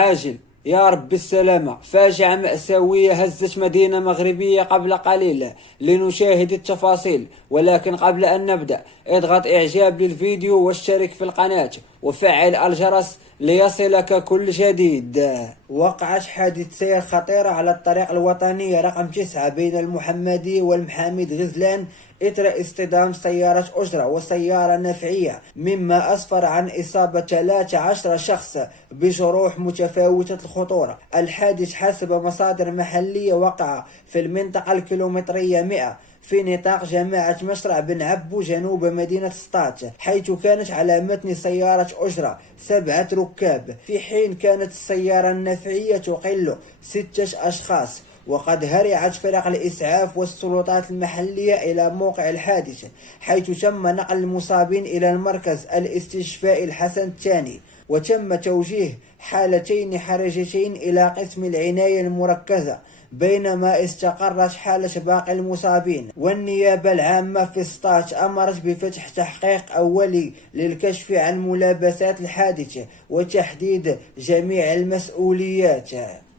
عاجل يا رب السلامة. فاجعة مأساوية هزت مدينة مغربية قبل قليل، لنشاهد التفاصيل. ولكن قبل أن نبدأ، اضغط إعجاب للفيديو واشترك في القناة وفعل الجرس ليصلك كل جديد. وقعت حادث سير خطيرة على الطريق الوطني رقم 9 بين المحمدي والمحامد غزلان إثر اصطدام سيارة أجرة وسيارة نفعية، مما أسفر عن إصابة 13 شخص بجروح متفاوتة الخطورة. الحادث حسب مصادر محلية وقع في المنطقة الكيلومترية 100 في نطاق جماعة مشرع بن عبو جنوب مدينة سطات، حيث كانت على متن سيارة أجرة 7 ركاب، في حين كانت السيارة النفعية تقل 6 أشخاص. وقد هرعت فرق الإسعاف والسلطات المحلية إلى موقع الحادث، حيث تم نقل المصابين إلى المركز الاستشفائي الحسن الثاني، وتم توجيه حالتين حرجتين إلى قسم العناية المركزة، بينما استقرت حالة باقي المصابين. والنيابة العامة في سطات أمرت بفتح تحقيق أولي للكشف عن ملابسات الحادث وتحديد جميع المسؤوليات.